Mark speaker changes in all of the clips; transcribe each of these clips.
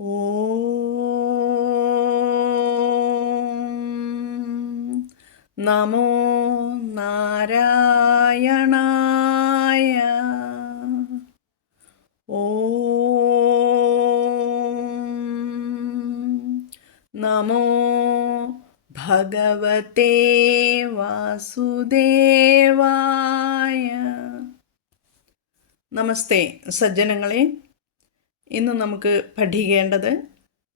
Speaker 1: ഓം നമോ നാരായണായ ഓം നമോ ഭഗവതേ വാസുദേവായ നമസ്തേ സജ്ജനങ്ങളെ ഇന്ന് നമുക്ക് പഠിക്കേണ്ടത്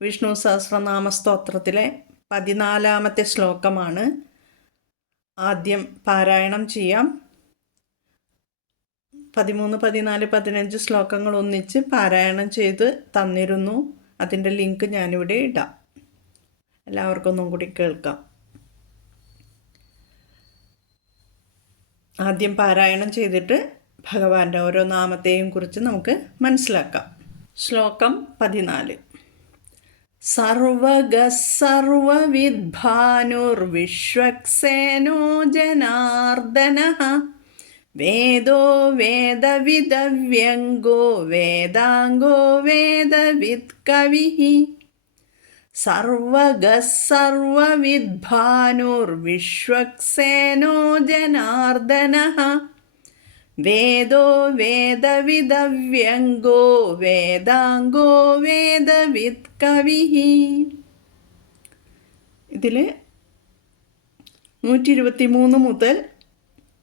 Speaker 1: വിഷ്ണു സഹസ്രനാമ സ്തോത്രത്തിലെ പതിനാലാമത്തെ ശ്ലോകമാണ്. ആദ്യം പാരായണം ചെയ്യാം. പതിമൂന്ന് പതിനാല് പതിനഞ്ച് ശ്ലോകങ്ങൾ ഒന്നിച്ച് പാരായണം ചെയ്ത് തന്നിരുന്നു. അതിന്റെ ലിങ്ക് ഞാനിവിടെ ഇടാം. എല്ലാവർക്കും ഒന്നും കൂടി കേൾക്കാം. ആദ്യം പാരായണം ചെയ്തിട്ട് ഭഗവാന്റെ ഓരോ നാമത്തെയും കുറിച്ച് നമുക്ക് മനസ്സിലാക്കാം. ശ്ലോകം പതിനാല്. സർവഗ സർവവിദ്ഭാനുർവിശ്വക്സേനോ ജനാർദ്ദന. വേദോ വേദവിദവ്യംഗോ വേദാംഗോ വേദവിത് കവി സർവഗസർവവിദ്ഭാനുർവിശ്വക്സേനോ ജനാർദ്ദന. വേദോ വേദവിദവ്യംഗോ വേദാംഗോ വേദവിത് കവി ഇതിൽ നൂറ്റി ഇരുപത്തി മൂന്ന് മുതൽ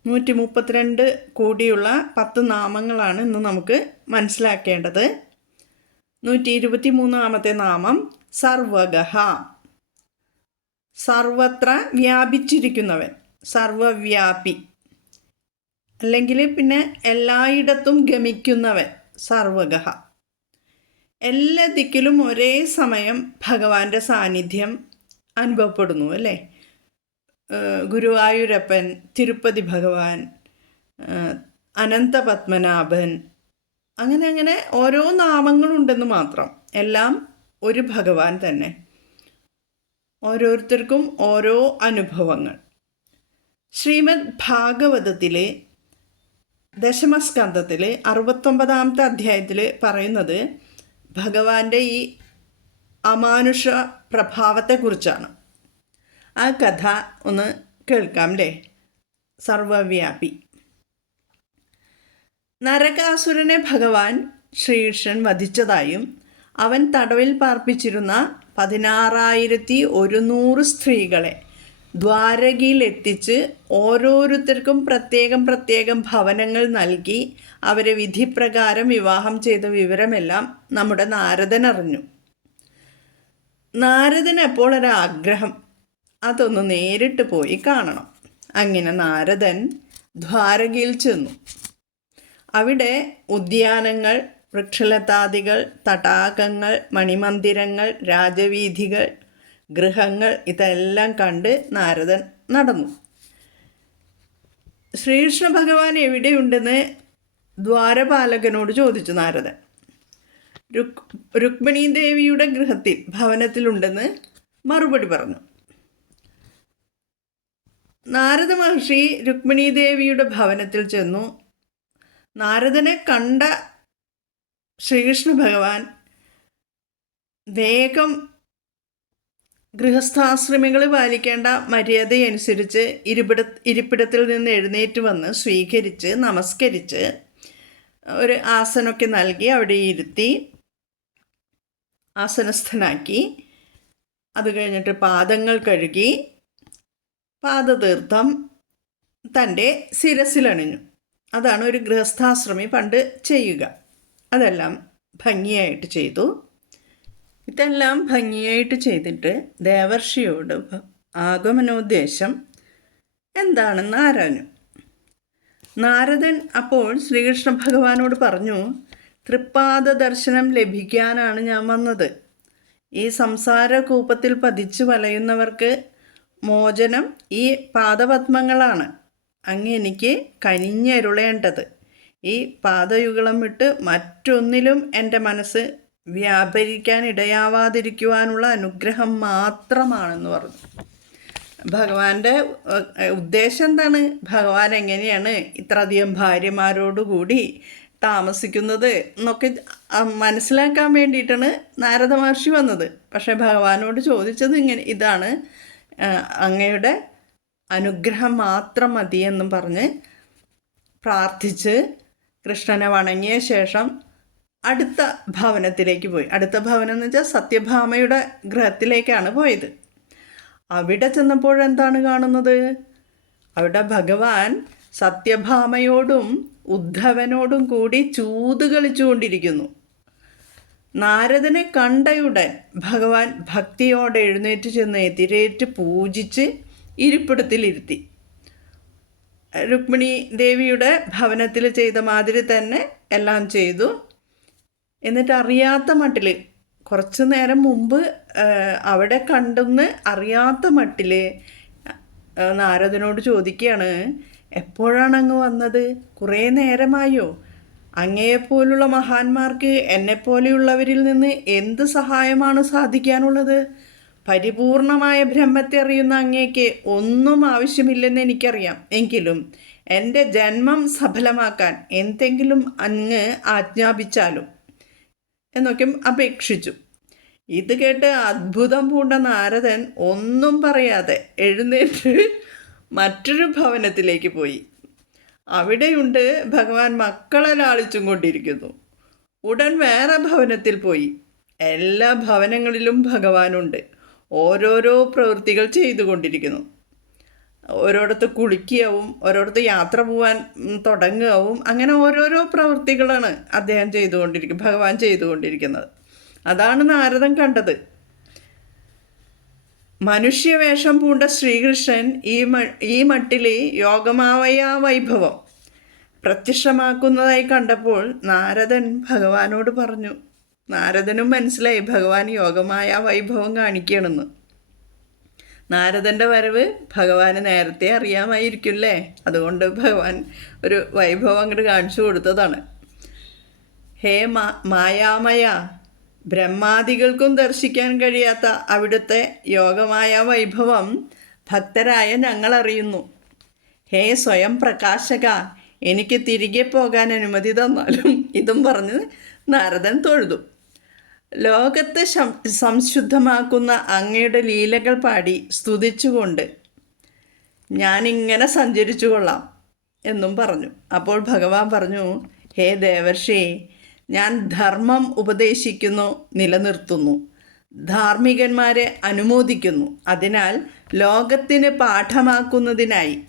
Speaker 1: നൂറ്റി മുപ്പത്തിരണ്ട് കൂടിയുള്ള പത്ത് നാമങ്ങളാണ് ഇന്ന് നമുക്ക് മനസ്സിലാക്കേണ്ടത്. നൂറ്റി ഇരുപത്തി മൂന്നാമത്തെ നാമം സർവഗഹ. സർവത്ര വ്യാപിച്ചിരിക്കുന്നവൻ. സർവവ്യാപി. അല്ലെങ്കിൽ പിന്നെ എല്ലായിടത്തും ഗമിക്കുന്നവൻ സർവഗഹ എല്ലാ ദിക്കിലും ഒരേ സമയം ഭഗവാന്റെ സാന്നിധ്യം അനുഭവപ്പെടുന്നു അല്ലേ? ഗുരുവായൂരപ്പൻ തിരുപ്പതി ഭഗവാൻ അനന്തപത്മനാഭൻ അങ്ങനെ അങ്ങനെ ഓരോ നാമങ്ങളുണ്ടെന്ന് മാത്രം. എല്ലാം ഒരു ഭഗവാൻ തന്നെ. ഓരോരുത്തർക്കും ഓരോ അനുഭവങ്ങൾ. ശ്രീമദ് ഭാഗവതത്തിലെ ദശമസ്കന്ധത്തിൽ അറുപത്തൊമ്പതാമത്തെ അധ്യായത്തിൽ പറയുന്നത് ഭഗവാന്റെ ഈ അമാനുഷ പ്രഭാവത്തെക്കുറിച്ചാണ്. ആ കഥ ഒന്ന് കേൾക്കാം അല്ലേ സർവവ്യാപി. നരകാസുരനെ ഭഗവാൻ ശ്രീകൃഷ്ണൻ വധിച്ചതായും അവൻ തടവിൽ പാർപ്പിച്ചിരുന്ന പതിനാറായിരത്തി ഒരുന്നൂറ് സ്ത്രീകളെ ദ്വാരകയിൽ എത്തിച്ച് ഓരോരുത്തർക്കും പ്രത്യേകം പ്രത്യേകം ഭവനങ്ങൾ നൽകി അവരെ വിധിപ്രകാരം വിവാഹം ചെയ്ത വിവരമെല്ലാം നമ്മുടെ നാരദൻ അറിഞ്ഞു. നാരദന് അപ്പോൾ ഒരാഗ്രഹം അതൊന്ന് നേരിട്ട് പോയി കാണണം. അങ്ങനെ നാരദൻ ദ്വാരകയിൽ ചെന്നു. അവിടെ ഉദ്യാനങ്ങൾ വൃക്ഷലതാദികൾ തടാകങ്ങൾ മണിമന്ദിരങ്ങൾ രാജവീഥികൾ ഗൃഹങ്ങൾ ഇതെല്ലാം കണ്ട് നാരദൻ നടന്നു. ശ്രീകൃഷ്ണ ഭഗവാൻ എവിടെയുണ്ടെന്ന് ദ്വാരപാലകനോട് ചോദിച്ചു നാരദൻ. രുക് രുക്മിണീ ദേവിയുടെ ഗൃഹത്തിൽ ഭവനത്തിലുണ്ടെന്ന് മറുപടി പറഞ്ഞു. നാരദ മഹർഷി രുക്മിണീ ദേവിയുടെ ഭവനത്തിൽ ചെന്നു. നാരദനെ കണ്ട ശ്രീകൃഷ്ണ ഭഗവാൻ വേഗം ഗൃഹസ്ഥാശ്രമികൾ പാലിക്കേണ്ട മര്യാദയനുസരിച്ച് ഇരിപ്പിട ഇരിപ്പിടത്തിൽ നിന്ന് എഴുന്നേറ്റ് വന്ന് സ്വീകരിച്ച് നമസ്കരിച്ച് ഒരു ആസനമൊക്കെ നൽകി അവിടെ ഇരുത്തി ആസനസ്ഥനാക്കി. അത് കഴിഞ്ഞിട്ട് പാദങ്ങൾ കഴുകി പാദതീർത്ഥം തന്റെ ശിരസിലണിഞ്ഞു. അതാണ് ഒരു ഗൃഹസ്ഥാശ്രമി പണ്ട് ചെയ്യുക. അതെല്ലാം ഭംഗിയായിട്ട് ചെയ്തു. ഇതെല്ലാം ഭംഗിയായിട്ട് ചെയ്തിട്ട് ദേവർഷിയോട് ആഗമനോദ്ദേശം എന്താണെന്ന് ആരാഞ്ഞു നാരദൻ അപ്പോൾ ശ്രീകൃഷ്ണ ഭഗവാനോട് പറഞ്ഞു തൃപ്പാദ ദർശനം ലഭിക്കാനാണ് ഞാൻ വന്നത്. ഈ സംസാര കൂപത്തിൽ പതിച്ചു വലയുന്നവർക്ക് മോചനം ഈ പാദപത്മങ്ങളാണ്. അങ്ങ് എനിക്ക് കനിഞ്ഞരുളേണ്ടത്. ഈ പാദയുഗളം വിട്ട് മറ്റൊന്നിലും എന്റെ മനസ്സ് വ്യാപരിക്കാൻ ഇടയാവാതിരിക്കുവാനുള്ള അനുഗ്രഹം മാത്രമാണെന്ന് പറഞ്ഞു. ഭഗവാന്റെ ഉദ്ദേശം എന്താണ്? ഭഗവാൻ എങ്ങനെയാണ് ഇത്രയധികം ഭാര്യമാരോടുകൂടി താമസിക്കുന്നത് എന്നൊക്കെ മനസ്സിലാക്കാൻ വേണ്ടിയിട്ടാണ് നാരദ മഹർഷി വന്നത്. പക്ഷേ ഭഗവാനോട് ചോദിച്ചത് ഇങ്ങനെ ഇതാണ് അങ്ങയുടെ അനുഗ്രഹം മാത്രം മതിയെന്നും പറഞ്ഞ് പ്രാർത്ഥിച്ച് കൃഷ്ണനെ വണങ്ങിയ ശേഷം അടുത്ത ഭവനത്തിലേക്ക് പോയി. അടുത്ത ഭവനം എന്ന് വെച്ചാൽ സത്യഭാമയുടെ ഗ്രഹത്തിലേക്കാണ് പോയത്. അവിടെ ചെന്നപ്പോഴെന്താണ് കാണുന്നത്? അവിടെ ഭഗവാൻ സത്യഭാമയോടും ഉദ്ധവനോടും കൂടി ചൂത് കളിച്ചുകൊണ്ടിരിക്കുന്നു. നാരദനെ കണ്ടയുടൻ ഭഗവാൻ ഭക്തിയോടെ എഴുന്നേറ്റ് ചെന്ന് എതിരേറ്റ് പൂജിച്ച് ഇരിപ്പിടത്തിലിരുത്തി. രുക്മിണി ദേവിയുടെ ഭവനത്തിൽ ചെയ്ത മാതിരി തന്നെ എല്ലാം ചെയ്തു. എന്നിട്ട് അറിയാത്ത മട്ടിൽ കുറച്ച് നേരം മുമ്പ് അവിടെ കണ്ടെന്ന് അറിയാത്ത മട്ടിൽ നാരദനോട് ചോദിക്കുകയാണ് എപ്പോഴാണ് അങ്ങ് വന്നത്? കുറേ നേരമായോ? അങ്ങയെപ്പോലുള്ള മഹാന്മാർക്ക് എന്നെപ്പോലെയുള്ളവരിൽ നിന്ന് എന്ത് സഹായമാണ് സാധിക്കാനുള്ളത്? പരിപൂർണമായ ബ്രഹ്മത്തെ അറിയുന്ന അങ്ങേക്ക് ഒന്നും ആവശ്യമില്ലെന്ന് എനിക്കറിയാം. എങ്കിലും എന്റെ ജന്മം സഫലമാക്കാൻ എന്തെങ്കിലും അങ്ങ് ആജ്ഞാപിച്ചാലും എന്നൊക്കെ അപേക്ഷിച്ചു. ഇത് കേട്ട് അത്ഭുതം പൂണ്ട നാരദൻ ഒന്നും പറയാതെ എഴുന്നേറ്റ് മറ്റൊരു ഭവനത്തിലേക്ക് പോയി. അവിടെയുണ്ട് ഭഗവാൻ മക്കളെ ലാളിച്ചും കൊണ്ടിരിക്കുന്നു. ഉടൻ വേറെ ഭവനത്തിൽ പോയി. എല്ലാ ഭവനങ്ങളിലും ഭഗവാനുണ്ട്. ഓരോരോ പ്രവൃത്തികൾ ചെയ്തുകൊണ്ടിരിക്കുന്നു. ഓരോടത്ത് കുളിക്കുകയാവും ഓരോടത്ത് യാത്ര പോകാൻ ഉം, തുടങ്ങുകയാവും അങ്ങനെ ഓരോരോ പ്രവൃത്തികളാണ് അദ്ദേഹം ചെയ്തുകൊണ്ടിരിക്കും ഭഗവാൻ ചെയ്തുകൊണ്ടിരിക്കുന്നത്. അതാണ് നാരദൻ കണ്ടത്. മനുഷ്യവേഷം പൂണ്ട ശ്രീകൃഷ്ണൻ ഈ മ ഈ മട്ടിലെ യോഗമാവയ വൈഭവം പ്രത്യക്ഷമാക്കുന്നതായി കണ്ടപ്പോൾ നാരദൻ ഭഗവാനോട് പറഞ്ഞു നാരദനും മനസ്സിലായി ഭഗവാൻ യോഗമായ വൈഭവം കാണിക്കണമെന്ന് നാരദന്റെ വരവ് ഭഗവാന് നേരത്തെ അറിയാമായിരിക്കുമല്ലേ അതുകൊണ്ട് ഭഗവാൻ ഒരു വൈഭവം അങ്ങോട്ട് കാണിച്ചു കൊടുത്തതാണ്. ഹേ മാ മായാമയ ബ്രഹ്മാദികൾക്കും ദർശിക്കാൻ കഴിയാത്ത അവിടുത്തെ യോഗമായ വൈഭവം ഭക്തരായ ഞങ്ങൾ അറിയുന്നു. ഹേ സ്വയം പ്രകാശക എനിക്ക് തിരികെ പോകാൻ അനുമതി തന്നാലും ഇതും പറഞ്ഞ് നാരദൻ തൊഴുതു. ലോകത്തെ സംശുദ്ധമാക്കുന്ന അങ്ങയുടെ ലീലകൾ പാടി സ്തുതിച്ചുകൊണ്ട് ഞാനിങ്ങനെ സഞ്ചരിച്ചു കൊള്ളാം എന്നും പറഞ്ഞു. അപ്പോൾ ഭഗവാൻ പറഞ്ഞു ഹേ ദേവർഷി ഞാൻ ധർമ്മം ഉപദേശിക്കുന്നു നിലനിർത്തുന്നു. ധാർമ്മികന്മാരെ അനുമോദിക്കുന്നു. അതിനാൽ ലോകത്തിന് പാഠമാക്കുന്നതിനായി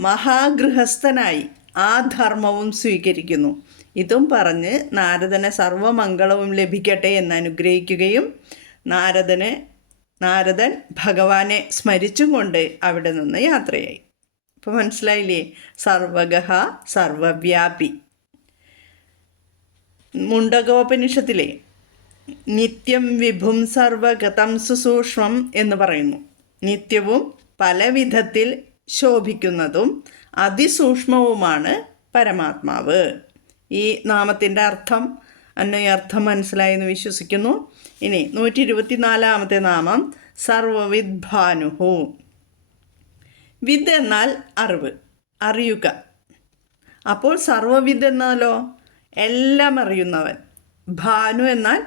Speaker 1: മഹാഗൃഹസ്ഥനായി ആ ധർമ്മവും സ്വീകരിക്കുന്നു. ഇതും പറഞ്ഞ് നാരദനെ സർവമംഗളവും ലഭിക്കട്ടെ എന്ന് അനുഗ്രഹിക്കുകയും നാരദന് നാരദൻ ഭഗവാനെ സ്മരിച്ചും കൊണ്ട് അവിടെ നിന്ന് യാത്രയായി. ഇപ്പോൾ മനസ്സിലായില്ലേ? സർവഗഹ സർവവ്യാപി. മുണ്ടകോപനിഷത്തിലെ നിത്യം വിഭും സർവഗതം സുസൂക്ഷ്മം എന്ന് പറയുന്നു. നിത്യവും പല വിധത്തിൽ ശോഭിക്കുന്നതും അതിസൂക്ഷ്മവുമാണ് പരമാത്മാവ്. ഈ നാമത്തിന്റെ അർത്ഥം അന്വയാർത്ഥം മനസ്സിലായെന്ന് വിശ്വസിക്കുന്നു. ഇനി നൂറ്റി ഇരുപത്തിനാലാമത്തെ നാമം സർവവിദ്ഭാനുഹു. വിദ് എന്നാൽ അറിവ് അറിയുക. അപ്പോൾ സർവവിദ് എന്നാലോ? എല്ലാം അറിയുന്നവൻ. ഭാനു എന്നാൽ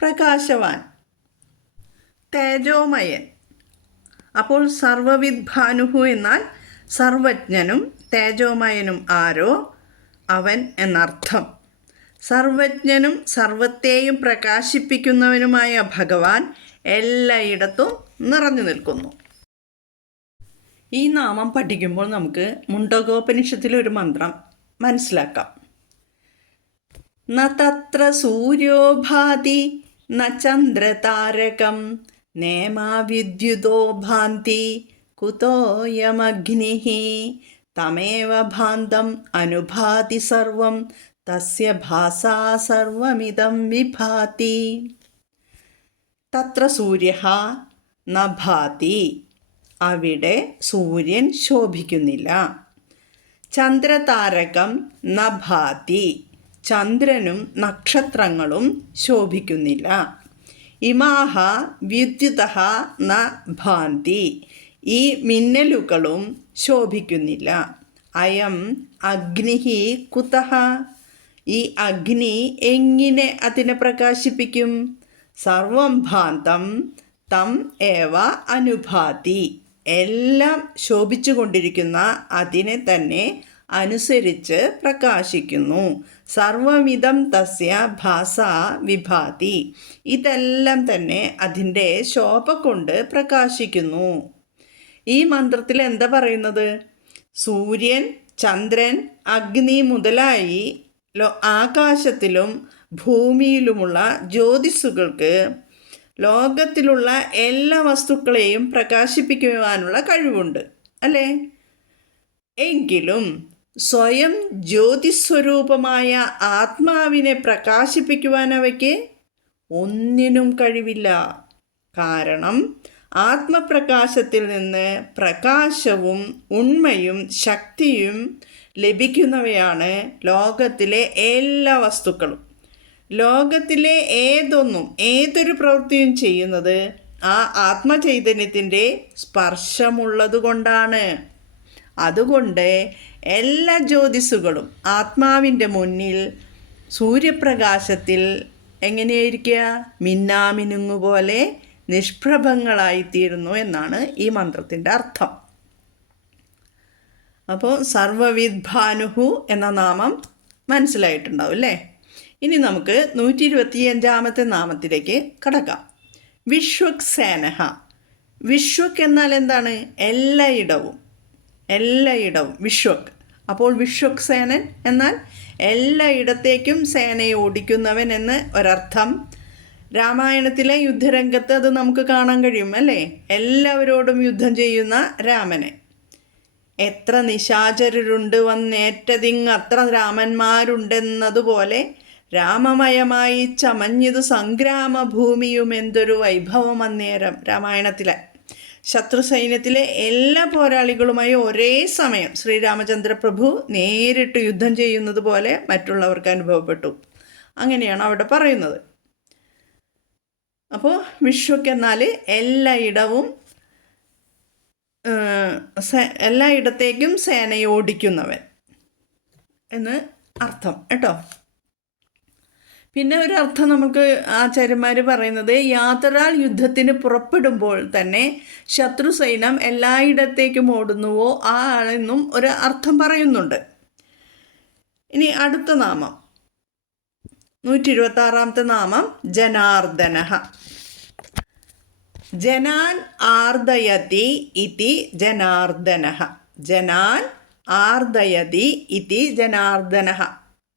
Speaker 1: പ്രകാശവാൻ. തേജോമയൻ. അപ്പോൾ സർവവിദ് ഭാനുഹു എന്നാൽ സർവജ്ഞനും തേജോമയനും ആരോ? അവൻ എന്നർത്ഥം. സർവജ്ഞനും സർവത്തെയും പ്രകാശിപ്പിക്കുന്നവനുമായ ഭഗവാൻ എല്ലായിടത്തും നിറഞ്ഞു നിൽക്കുന്നു. ഈ നാമം പഠിക്കുമ്പോൾ നമുക്ക് മുണ്ടകോപനിഷത്തിലെ ഒരു മന്ത്രം മനസ്സിലാക്കാം. ന തത്ര സൂര്യോഭാതി ന ചന്ദ്രതാരകം നേമാ ഭാന്തി കുതോയമഗ്നി തമേവ ഭാന്തം അനുഭാതി സർവം തസ്യ ഭാസാ സർവമിതം വിഭാതി. തത്ര സൂര്യ ന ഭാതി. അവിടെ സൂര്യൻ ശോഭിക്കുന്നില്ല. ചന്ദ്രതാരകം ന ഭാതി. ചന്ദ്രനും നക്ഷത്രങ്ങളും ശോഭിക്കുന്നില്ല. ഇമാഹ വിദ്യുത ന ഭാന്തി. ഈ മിന്നലുകളും ശോഭിക്കുന്നില്ല. അയം അഗ്നിഹി കുതഹ. ഈ അഗ്നി എങ്ങനെ അതിനെ പ്രകാശിപ്പിക്കും? സർവം ഭാന്തം തം ഏവ അനുഭാതി. എല്ലാം ശോഭിച്ചു കൊണ്ടിരിക്കുന്ന അതിനെ തന്നെ അനുസരിച്ച് പ്രകാശിക്കുന്നു. സർവമിതം തസ്യ ഭാസ വിഭാതി. ഇതെല്ലാം തന്നെ അതിന്റെ ശോഭ കൊണ്ട് പ്രകാശിക്കുന്നു. ഈ മന്ത്രത്തിൽ എന്താ പറയുന്നത്? സൂര്യൻ ചന്ദ്രൻ അഗ്നി മുതലായി ആകാശത്തിലും ഭൂമിയിലുമുള്ള ജ്യോതിസുകൾക്ക് ലോകത്തിലുള്ള എല്ലാ വസ്തുക്കളെയും പ്രകാശിപ്പിക്കുവാനുള്ള കഴിവുണ്ട് അല്ലേ? എങ്കിലും സ്വയം ജ്യോതിസ്വരൂപമായ ആത്മാവിനെ പ്രകാശിപ്പിക്കുവാൻ അവയ്ക്ക് ഒന്നിനും കഴിവില്ല. കാരണം ആത്മപ്രകാശത്തിൽ നിന്ന് പ്രകാശവും ഉണ്മയും ശക്തിയും ലഭിക്കുന്നവയാണ് ലോകത്തിലെ എല്ലാ വസ്തുക്കളും. ലോകത്തിലെ ഏതൊന്നും ഏതൊരു പ്രവൃത്തിയും ചെയ്യുന്നത് ആ ആത്മചൈതന്യത്തിന്റെ സ്പർശമുള്ളത് കൊണ്ടാണ് അതുകൊണ്ട് എല്ലാ ജ്യോതിസുകളും ആത്മാവിന്റെ മുന്നിൽ സൂര്യപ്രകാശത്തിൽ എങ്ങനെയായിരിക്കുക? മിന്നാമിനുങ്ങുപോലെ നിഷ്പ്രഭങ്ങളായിത്തീരുന്നു എന്നാണ് ഈ മന്ത്രത്തിന്റെ അർത്ഥം. അപ്പോൾ സർവവിദ്ഭാനുഹു എന്ന നാമം മനസ്സിലായിട്ടുണ്ടാവും അല്ലേ ഇനി നമുക്ക് നൂറ്റി ഇരുപത്തിയഞ്ചാമത്തെ നാമത്തിലേക്ക് കടക്കാം. വിശ്വക് സേനഹ വിശ്വക് എന്നാൽ എന്താണ്? എല്ലായിടവും. എല്ലായിടവും. വിശ്വക്. അപ്പോൾ വിശ്വക് സേനൻ എന്നാൽ എല്ലായിടത്തേക്കും സേനയെ ഓടിക്കുന്നവൻ എന്ന് ഒരർത്ഥം രാമായണത്തിലെ യുദ്ധരംഗത്ത് അത് നമുക്ക് കാണാൻ കഴിയും അല്ലേ? എല്ലാവരോടും യുദ്ധം ചെയ്യുന്ന രാമനെ. എത്ര നിശാചരരുണ്ട് വന്നേറ്റതിങ് അത്ര രാമന്മാരുണ്ടെന്നതുപോലെ രാമമയമായി ചമഞ്ഞത് സംഗ്രാമഭൂമിയും എന്തൊരു വൈഭവം അന്നേരം രാമായണത്തിലെ. ശത്രു സൈന്യത്തിലെ എല്ലാ പോരാളികളുമായി ഒരേ സമയം ശ്രീരാമചന്ദ്ര പ്രഭു നേരിട്ട് യുദ്ധം ചെയ്യുന്നത് പോലെ മറ്റുള്ളവർക്ക് അനുഭവപ്പെട്ടു. അങ്ങനെയാണ് അവിടെ പറയുന്നത്. അപ്പോൾ വിഷുവൊക്കെ എന്നാൽ എല്ലായിടവും എല്ലായിടത്തേക്കും സേനയെ ഓടിക്കുന്നവൻ എന്ന് അർത്ഥം കേട്ടോ? പിന്നെ ഒരു അർത്ഥം നമുക്ക് ആചാര്യന്മാർ പറയുന്നത് യാത്രാൾ യുദ്ധത്തിന് പുറപ്പെടുമ്പോൾ തന്നെ ശത്രു സൈന്യം എല്ലായിടത്തേക്കും ഓടുന്നുവോ ആ ആളെന്നും ഒരു അർത്ഥം പറയുന്നുണ്ട്. ഇനി അടുത്ത നാമം. നൂറ്റി ഇരുപത്തി ആറാമത്തെ നാമം ജനാർദ്ദന ജനാൻ ആർദയതി ഇതി ജനാർദ്ദന ജനാൻ ആർദയതി ഇതി ജനാർദ്ദന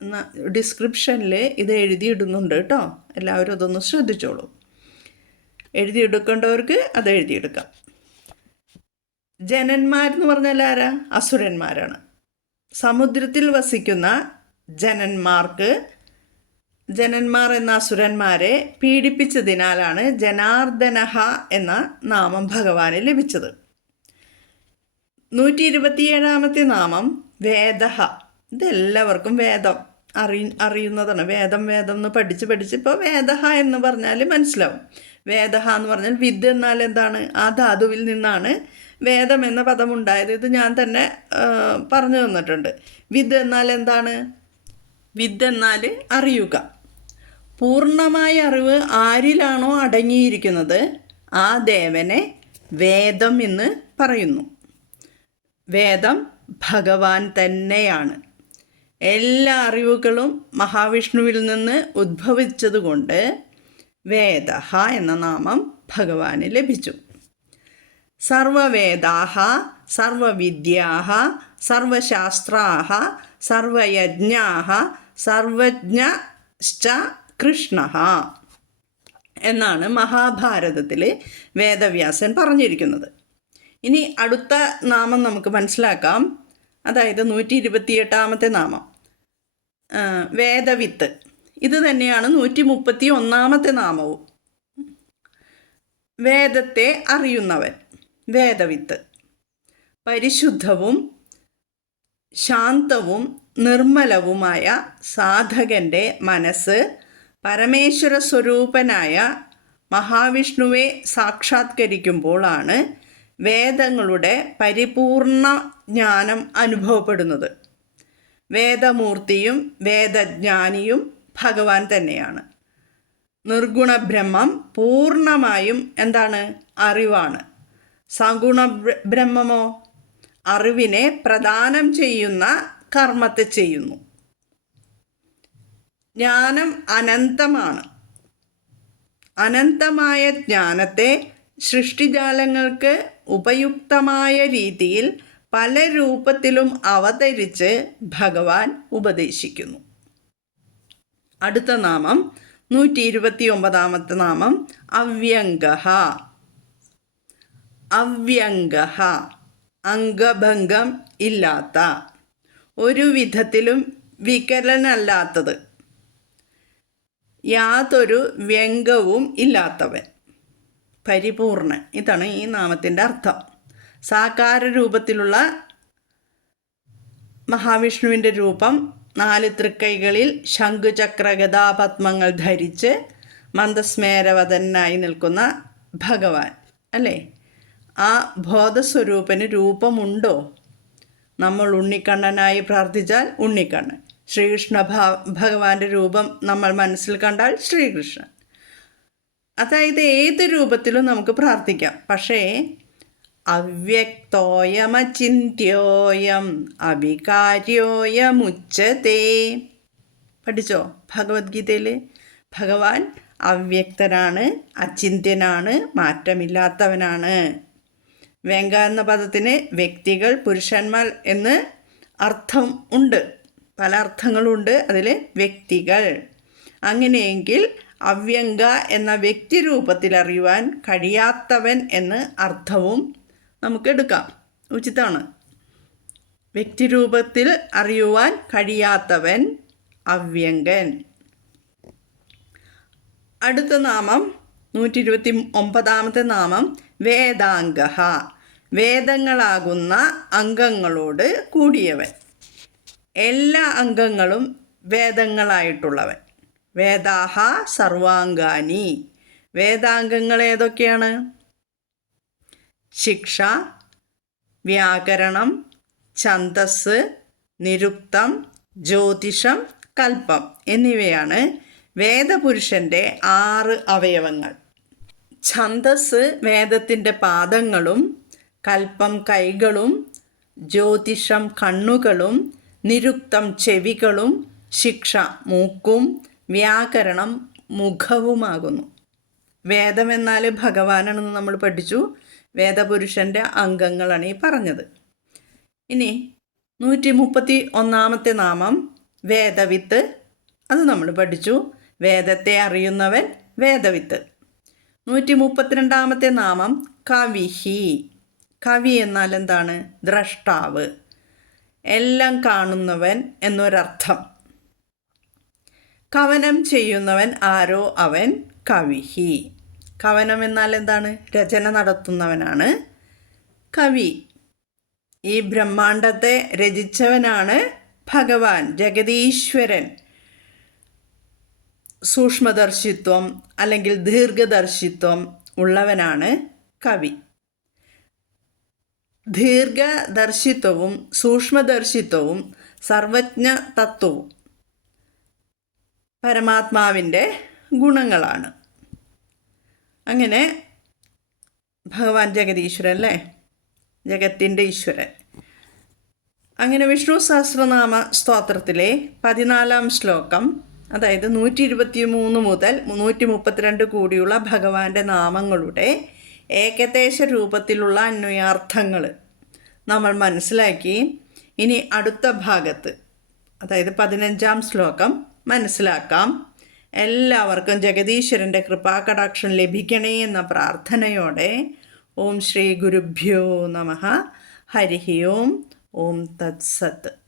Speaker 1: എന്ന ഡിസ്ക്രിപ്ഷനിൽ ഇത് എഴുതിയിടുന്നുണ്ട് കേട്ടോ. എല്ലാവരും അതൊന്ന് ശ്രദ്ധിച്ചോളൂ. എഴുതിയെടുക്കേണ്ടവർക്ക് അത് എഴുതിയെടുക്കാം. ജനന്മാരെന്ന് പറഞ്ഞാൽ ആരാ? അസുരന്മാരാണ്. സമുദ്രത്തിൽ വസിക്കുന്ന ജനന്മാർക്ക് ജനന്മാർ എന്ന അസുരന്മാരെ പീഡിപ്പിച്ചതിനാലാണ് ജനാർദ്ദനഹ എന്ന നാമം ഭഗവാന് ലഭിച്ചത്. നൂറ്റി ഇരുപത്തിയേഴാമത്തെ നാമം വേദഹ. ഇതെല്ലാവർക്കും വേദം. അറി അറിയുന്നതാണ്. വേദം വേദം എന്ന് പഠിച്ച് പഠിച്ച് ഇപ്പോൾ വേദഹ എന്ന് പറഞ്ഞാൽ മനസ്സിലാവും. വേദഹ എന്ന് പറഞ്ഞാൽ വിദ് എന്നാൽ എന്താണ്? ആ ധാതുവിൽ നിന്നാണ് വേദം എന്ന പദം ഉണ്ടായത്. ഇത് ഞാൻ തന്നെ പറഞ്ഞു തന്നിട്ടുണ്ട്. വിദ് എന്നാൽ എന്താണ്? വിദ് എന്നാൽ അറിയുക. പൂർണമായ അറിവ് ആരിലാണോ അടങ്ങിയിരിക്കുന്നത്? ആ ദേവനെ വേദം എന്ന് പറയുന്നു. വേദം ഭഗവാൻ തന്നെയാണ്. എല്ലാ അറിവുകളും മഹാവിഷ്ണുവിൽ നിന്ന് ഉദ്ഭവിച്ചതുകൊണ്ട് വേദഹ എന്ന നാമം ഭഗവാന് ലഭിച്ചു. സർവവേദാഹ സർവവിദ്യാഹ സർവശാസ്ത്രാഹ സർവയജ്ഞാഹ സർവജ്ഞശ്ച കൃഷ്ണ എന്നാണ് മഹാഭാരതത്തിലെ വേദവ്യാസൻ പറഞ്ഞിരിക്കുന്നത്. ഇനി അടുത്ത നാമം നമുക്ക് മനസ്സിലാക്കാം. അതായത് നൂറ്റി ഇരുപത്തിയെട്ടാമത്തെ നാമം വേദവിത്ത്. ഇത് തന്നെയാണ് നൂറ്റി മുപ്പത്തി ഒന്നാമത്തെ നാമവും. വേദത്തെ അറിയുന്നവൻ. വേദവിത്ത്. പരിശുദ്ധവും ശാന്തവും നിർമ്മലവുമായ സാധകന്റെ മനസ്സ് പരമേശ്വര സ്വരൂപനായ മഹാവിഷ്ണുവെ സാക്ഷാത്കരിക്കുമ്പോഴാണ് വേദങ്ങളുടെ പരിപൂർണ ജ്ഞാനം അനുഭവപ്പെടുന്നത്. വേദമൂർത്തിയും വേദജ്ഞാനിയും ഭഗവാൻ തന്നെയാണ്. നിർഗുണ ബ്രഹ്മം പൂർണമായും എന്താണ്? അറിവാണ്. സഗുണ ബ്ര- ബ്രഹ്മമോ? അറിവിനെ പ്രദാനം ചെയ്യുന്ന കർമ്മത്തെ ചെയ്യുന്നു. ജ്ഞാനം അനന്തമാണ്. അനന്തമായ ജ്ഞാനത്തെ സൃഷ്ടിജാലങ്ങൾക്ക് ഉപയുക്തമായ രീതിയിൽ പല രൂപത്തിലും അവതരിച്ച് ഭഗവാൻ ഉപദേശിക്കുന്നു. അടുത്ത നാമം നൂറ്റി ഇരുപത്തി ഒമ്പതാമത്തെ നാമം അവ്യംഗ അവ്യംഗ അംഗഭംഗം ഇല്ലാത്ത ഒരു വിധത്തിലും വികലനല്ലാത്തത്. യാതൊരു വ്യംഗവും ഇല്ലാത്തവൻ. പരിപൂർണൻ ഇതാണ് ഈ നാമത്തിന്റെ അർത്ഥം. സാകാര രൂപത്തിലുള്ള മഹാവിഷ്ണുവിന്റെ രൂപം നാല് തൃക്കൈകളിൽ ശംഖുചക്ര ഗതാപത്മങ്ങൾ ധരിച്ച് മന്ദസ്മേരവതനായി നിൽക്കുന്ന ഭഗവാൻ. അല്ലേ? ആ ബോധസ്വരൂപന് രൂപമുണ്ടോ? നമ്മൾ ഉണ്ണിക്കണ്ണനായി പ്രാർത്ഥിച്ചാൽ ഉണ്ണിക്കണ്ണൻ ശ്രീകൃഷ്ണ ഭഗവാന്റെ രൂപം നമ്മൾ മനസ്സിൽ കണ്ടാൽ ശ്രീകൃഷ്ണൻ. അതായത് ഏത് രൂപത്തിലും നമുക്ക് പ്രാർത്ഥിക്കാം. പക്ഷേ അവ്യക്തോയമചിന്യോയം അവികാര്യോയമുച്ചതേ. പഠിച്ചോ ഭഗവത്ഗീതയിൽ ഭഗവാൻ അവ്യക്തനാണ് അചിന്ത്യനാണ് മാറ്റമില്ലാത്തവനാണ്. വെങ്ക എന്ന പദത്തിന് വ്യക്തികൾ പുരുഷന്മാർ എന്ന് അർത്ഥം ഉണ്ട്. പല അർത്ഥങ്ങളുണ്ട്. അതിൽ വ്യക്തികൾ. അങ്ങനെയെങ്കിൽ അവ്യങ്ക എന്ന വ്യക്തി രൂപത്തിൽ അറിയുവാൻ കഴിയാത്തവൻ എന്ന് അർത്ഥവും നമുക്ക് എടുക്കാം. ഉചിതമാണ് വ്യക്തിരൂപത്തിൽ അറിയുവാൻ കഴിയാത്തവൻ അവ്യങ്കൻ അടുത്ത നാമം നൂറ്റി ഇരുപത്തി ഒമ്പതാമത്തെ നാമം വേദാംഗ വേദങ്ങളാകുന്ന അംഗങ്ങളോട് കൂടിയവൻ. എല്ലാ അംഗങ്ങളും വേദങ്ങളായിട്ടുള്ളവൻ. വേദാഹ സർവാംഗാനി. വേദാംഗങ്ങൾ ഏതൊക്കെയാണ്? ശിക്ഷ വ്യാകരണം ഛന്ദസ് നിരുക്തം ജ്യോതിഷം കൽപ്പം എന്നിവയാണ് വേദപുരുഷന്റെ ആറ് അവയവങ്ങൾ. ഛന്ദസ് വേദത്തിന്റെ പാദങ്ങളും കൽപ്പം കൈകളും ജ്യോതിഷം കണ്ണുകളും നിരുക്തം ചെവികളും ശിക്ഷ മൂക്കും വ്യാകരണം മുഖവുമാകുന്നു. വേദമെന്നാൽ ഭഗവാനാണെന്ന് നമ്മൾ പഠിച്ചു. വേദപുരുഷന്റെ അംഗങ്ങളാണ് ഈ പറഞ്ഞത്. ഇനി നൂറ്റി മുപ്പത്തി ഒന്നാമത്തെ നാമം വേദവിത്ത്. അത് നമ്മൾ പഠിച്ചു. വേദത്തെ അറിയുന്നവൻ വേദവിത്ത്. നൂറ്റി മുപ്പത്തിരണ്ടാമത്തെ നാമം കവിഹി. കവി എന്നാൽ എന്താണ്? ദ്രഷ്ടാവ്. എല്ലാം കാണുന്നവൻ എന്നൊരർത്ഥം. കവനം ചെയ്യുന്നവൻ ആരോ അവൻ കവിഹി. കവനം എന്നാൽ എന്താണ്? രചന നടത്തുന്നവനാണ് കവി. ഈ ബ്രഹ്മാണ്ടത്തെ രചിച്ചവനാണ് ഭഗവാൻ ജഗതീശ്വരൻ സൂക്ഷ്മദർശിത്വം അല്ലെങ്കിൽ ദീർഘദർശിത്വം ഉള്ളവനാണ് കവി. ദീർഘദർശിത്വവും സൂക്ഷ്മദർശിത്വവും സർവജ്ഞ തത്വവും പരമാത്മാവിന്റെ ഗുണങ്ങളാണ്. അങ്ങനെ ഭഗവാൻ ജഗതീശ്വരൻ അല്ലേ ജഗത്തിന്റെ ഈശ്വരൻ. അങ്ങനെ വിഷ്ണു സഹസ്രനാമ സ്തോത്രത്തിലെ പതിനാലാം ശ്ലോകം അതായത് നൂറ്റി ഇരുപത്തി മൂന്ന് മുതൽ നൂറ്റി മുപ്പത്തിരണ്ട് കൂടിയുള്ള ഭഗവാന്റെ നാമങ്ങളുടെ ഏകദേശ രൂപത്തിലുള്ള അന്വയാർത്ഥങ്ങൾ നമ്മൾ മനസ്സിലാക്കി. ഇനി അടുത്ത ഭാഗത്ത് അതായത് പതിനഞ്ചാം ശ്ലോകം മനസ്സിലാക്കാം. എല്ലാവർക്കും ജഗദീശ്വരന്റെ കൃപാകടാക്ഷം ലഭിക്കണേ എന്ന പ്രാർത്ഥനയോടെ ഓം ശ്രീ ഗുരുഭ്യോ നമ. ഹരി ഓം ഓം തത്സത്ത്